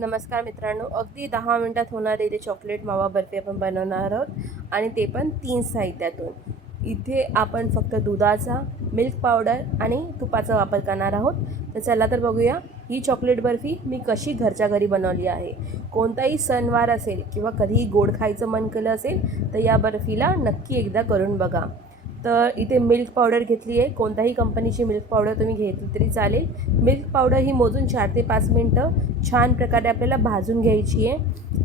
नमस्कार मित्रांनो, अगदी 10 मिनिटात होणारे इथे चॉकलेट मावा बर्फी आपण बनवणार आहोत आणि ते पण 3 साहित्यातून. इथे आपण फक्त दुधाचा, मिल्क पावडर आणि तुपाचा वापर करणार आहोत. तर चला तर बघूया ही चॉकलेट बर्फी मी कशी घरच्या घरी बनवली आहे. कोणताही सणवार असेल किंवा कधीही गोड खायचं मन केलं असेल तर या बर्फीला नक्की एकदा करून बघा. तर इथे मिल्क पावडर घेतली आहे. कोणत्याही कंपनीची मिल्क पावडर तुम्ही घेतली तरी चालेल. मिल्क पावडर ही मोजून 4 ते 5 मिनटं छान प्रकारे आपल्याला भाजून घ्यायची आहे.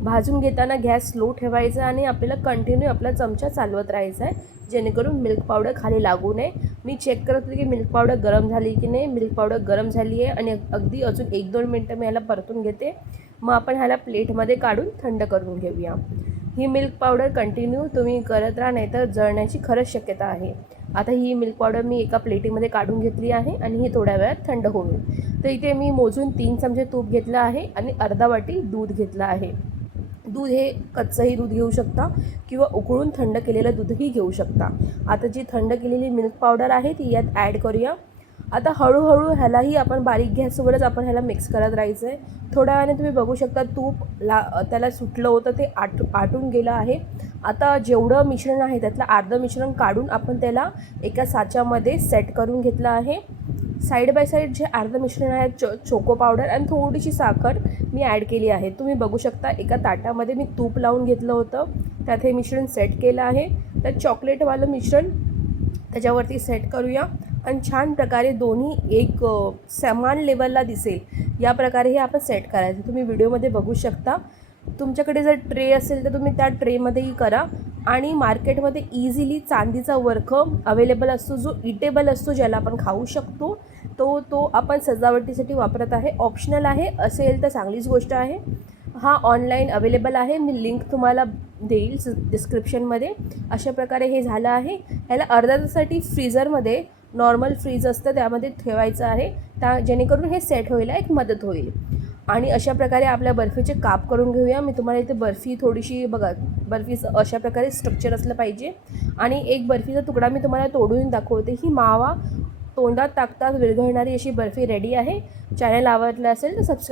भाजून घेताना गॅस स्लो ठेवायचा आणि आपल्याला कंटिन्यू आपला चमचा चालवत राहायचा आहे, जेणेकरून मिल्क पावडर खाली लागू नये. मी चेक करत होते की मिल्क पावडर गरम झाली की नाही. मिल्क पावडर गरम झाली आहे आणि अगदी अजून 1-2 मिनटं मी ह्याला परतून घेते. मग आपण ह्याला प्लेटमध्ये काढून थंड करून घेऊया. ही मिल्क पावडर कंटिन्यू तुम्ही करत राहा, नाही तर जळण्याची खरंच शक्यता आहे. आता ही मिल्क पावडर मी एका प्लेटीमध्ये काढून घेतली आहे आणि ही थोड्या वेळात थंड होईल. तर इथे मी मोजून 3 चमचे तूप घेतलं आहे आणि अर्धा वाटी दूध घेतलं आहे. दूध हे कच्चंही दूध घेऊ शकता किंवा उकळून थंड केलेलं दूधही घेऊ शकता. आता जी थंड केलेली मिल्क पावडर आहे ती यात ॲड करूया. आता हळूहळू ह्यालाही आपण बारीक गॅसवरच आपण ह्याला मिक्स करत राहायचं आहे. थोड्या वेळाने तुम्ही बघू शकता तूप त्याला सुटलं होतं, ते आटून गेलं आहे. आता जेवढं मिश्रण आहे त्यातलं अर्धं मिश्रण काढून आपण त्याला एका साच्यामध्ये सेट करून घेतलं आहे. साईड बाय साईड जे अर्धं मिश्रण आहे चोको पावडर आणि थोडीशी साखर मी ॲड केली आहे. तुम्ही बघू शकता एका ताटामध्ये मी तूप लावून घेतलं होतं, त्यात हे मिश्रण सेट केलं आहे. त्यात चॉकलेटवालं मिश्रण त्याच्यावरती सेट करूया आणि छान प्रकारे दोन्ही एक समान लेवलला दिसेल या प्रकारे हे आपण सेट करायचं. तुम्ही व्हिडिओमध्ये बघू शकता. तुमच्याकडे जर ट्रे असेल तर तुम्ही त्या ट्रेमध्येही करा. आणि मार्केटमध्ये इझिली चांदीचा वर्ख अवेलेबल असतो, जो इटेबल असतो, ज्याला आपण खाऊ शकतो. तो आपण सजावटीसाठी वापरत आहे. ऑप्शनल आहे, असेल तर चांगलीच गोष्ट आहे. हा ऑनलाईन अवेलेबल आहे. मी लिंक तुम्हाला देईल डिस्क्रिप्शनमध्ये. अशा प्रकारे हे झालं आहे. ह्याला अर्ध्या तासासाठी फ्रीझरमध्ये, नॉर्मल फ्रीज असतं त्यामध्ये ठेवायचं आहे, जेणेकरून हे सेट व्हायला एक मदत होईल. आणि अशा प्रकारे आपल्या बर्फीचे काप करून घेऊया. मी तुम्हाला इथे बर्फी थोडीशी बघा, बर्फीचं अशा प्रकारे स्ट्रक्चर असलं पाहिजे. आणि एक बर्फीचा तुकडा मी तुम्हाला तोडून दाखवते. ही मावा तोंडात टाकताच विरघळणारी अशी बर्फी रेडी आहे. चॅनल आवडलं असेल तर सबस्क्राईब